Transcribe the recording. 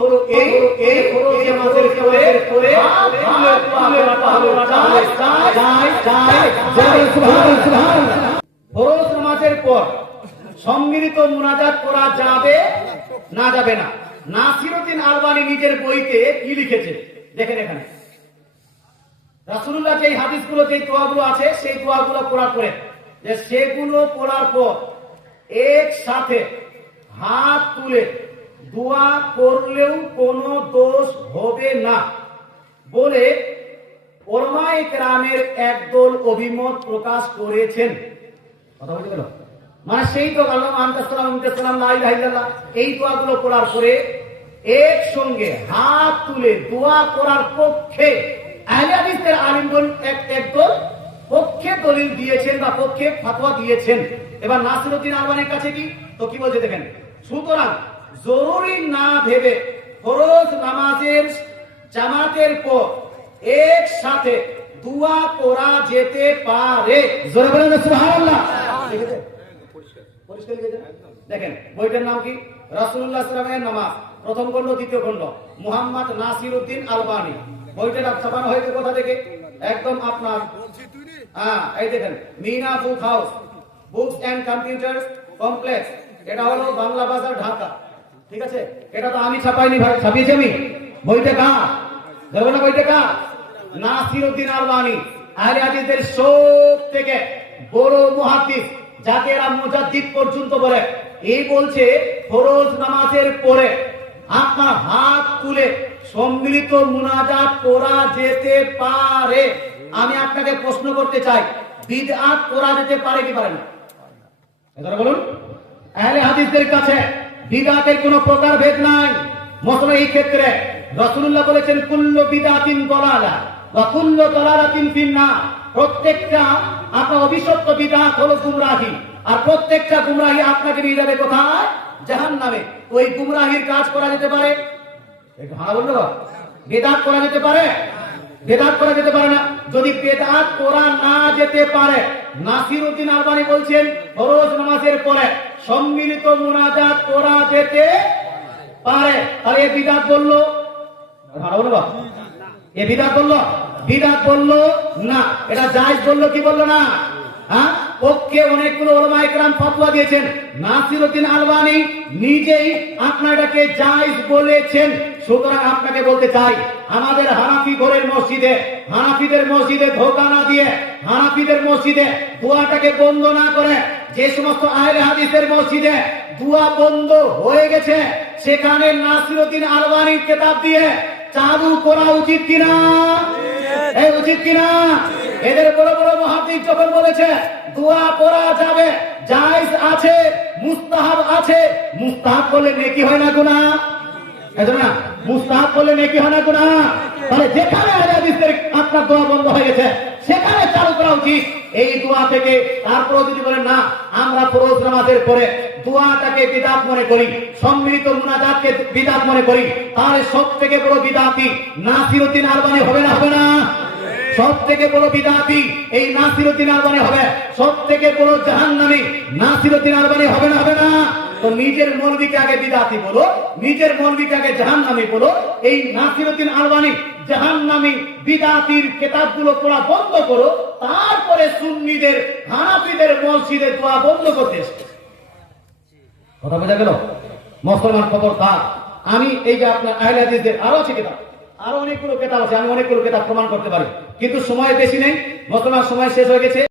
হলো এই ফরজ নামাজের পরে ফরজ নামাজের পর সম্মিলিত মুনাজাত করা যাবে না যাবে না? নাসিরউদ্দিন আলবানী নিজের বইতে কি লিখেছে দেখেন। এখানে রাসূলুল্লাহ যে হাদিসগুলো যে দোয়াগুলো আছে সেই দোয়াগুলো পড়ার পরে যে সেগুলো পড়ার পর একসাথে হাত তুলে দোয়া করলেও কোনো দোষ হবে না বলে উলামায়ে কেরামের একদল অভিমত প্রকাশ করেছেন। কথা বলতে গেল মানে সেই তো আল্লাহু আনতাসালাম লা ইলাহা ইল্লাল্লাহ এই দোয়াগুলো পড়ার পরে একসঙ্গে হাত তুলে দোয়া করার পক্ষে আহলে হাদিসের আলিমগণ একদল পক্ষে দলিল দিয়েছেন বা পক্ষে ফতোয়া দিয়েছেন। এবার নাসিরউদ্দিন আলবানীর কাছে কি বলছে দেখেন। সুতরাং জরুরি না ভেবে ফরজ নামাজের জামাতের পর একসাথে দোয়া করা যেতে পারে। জোরে বলেন সুবহানাল্লাহ। পরিষ্কার লিখেছেন দেখেন। বইটার নাম কি? রাসূলুল্লাহ সাল্লাল্লাহু আলাইহি ওয়াসাল্লামের নামাজ, প্রথম খণ্ড দ্বিতীয় খণ্ড, মুহাম্মদ নাসিরউদ্দিন আলবানী। বইটা ছাপানো হয়েছে কোথা থেকে? একদম আপনার এই দেখেন Mina book house, books and computers complex. এটা হলো বাংলা বাজার, ঢাকা। ঠিক আছে, এটা তো আমি ছাপাইনি ভাই, ছাপিয়েছি আমি। বইটা কার? ধরবে না বইটা কার? নাসিরউদ্দিন আলবানী, আহলে হাদিসের সব থেকে বড় মুহাদ্দিস, যাকে এরা মুজাদ্দিদ পর্যন্ত বলে। এই বলছে ফরজ নামাজের পরে আপনার হাত তুলে সম্মিলিত মুনাজাত করা যেতে পারে। আমি আপনাকে প্রশ্ন করতে চাই, বিদআত করা যেতে পারে কি পারে না? এবারে বলুন। আহলে হাদিসদের কাছে বিদআতের কোনো প্রকার ভেদ নাই। মতলব এই ক্ষেত্রে রাসূলুল্লাহ বলেছেন কুল্লু বিদআতিন দালালা ওয়া কুল্লু দালালাতিন ফিন্নার। প্রত্যেকটা আপনার অবিশুদ্ধ বিদআত হলো গুমরাহি, আর প্রত্যেকটা গুমরাহি আপনাকে নিয়ে যাবে কোথায়? জাহান্নামে। ওই গুমরাহির কাজ করা যেতে পারে? একটু হ্যাঁ বলুন। বিদআত করা যেতে পারে? বিদআত করা যেতে পারে না। যদি বিদআত করা না যেতে পারে, নাসিরউদ্দিন আলবানী বলছেন ফরজ নামাজের পরে সম্মিলিত মুনাজাত করা যেতে পারে। তাহলে এই বিদআত বললো, ভালো বলবো, এই বিদআত বললো, বিদআত বললো না। এটা জায়েজ বললো কি বললো না? হ্যাঁ, পক্ষে অনেকগুলো উলামায়ে কেরাম ফতোয়া দিয়েছেন। নাসিরউদ্দিন আলবানী নিজেই আপনাকে জায়েজ বলেছেন। সুতরাং আপনাকে বলতে চাই, আমাদের হানাফি ঘরের মসজিদে, হানাফিদের মসজিদে ধোঁকা না দিয়ে, হানাফিদের মসজিদে দোয়াটাকে বন্ধ না করে, যে সমস্ত আহলে হাদিসের মসজিদে দোয়া বন্ধ হয়ে গেছে সেখানে নাসিরউদ্দিন আলবানীর কিতাব দিয়ে চালু করা উচিত কিনা? এই উচিত কিনা? এদের বড় বড় মুহাদ্দিস যখন বলেছে দোয়া করা যাবে, জায়েজ আছে, মুস্তাহাব আছে। মুস্তাহাব করলে নেকি হয় না গুনাহ? এজন্য মুস্তাহাব করলে নেকি হয় না গুনাহ? তাহলে যেখানে আহলে হাদিসের আপনার দোয়া বন্ধ হয়ে গেছে সেখানে চালু করা উচিত এই দোয়া থেকে। তারপর যদি বলেন না আমরা ফরজ নামাজের পরে দোয়াটাকে বিদআত মনে করি, সম্মিলিত মুনাজাতকে বিদআত মনে করি, তাহলে সবথেকে বড় বিদআতি নাসিরউদ্দিন আলবানী হবে না? হবে না? সব থেকে বড় বিদআতি এই নাসিরউদ্দিন আলবানী হবে। সব থেকে বড় জাহান্নামী নাসিরউদ্দিন আলবানী হবে না? হবে না? তো নিজের মৌলবীকে আগে বিদআতি বলো, নিজের মৌলবীকে আগে জাহান্নামী বলো। এই নাসিরউদ্দিন আলবানী জাহান্নামী বিদআতির কিতাবগুলো পড়া বন্ধ করো, তারপরে সুন্নিদের হানাফিদের মসজিদে দোয়া বন্ধ করতে এসো। কথা বোঝা গেল? মুসলমান খবরদার। আমি এই যে আপনার আহলে হাদিসদের আরো আছে কিতাব, আরো অনেকগুলো কিতাব আছে, আমি অনেকগুলো কিতাব প্রমাণ করতে পারি, কিন্তু সময় বেশি নেই। মুসলমান সময় শেষ হয়ে গেছে।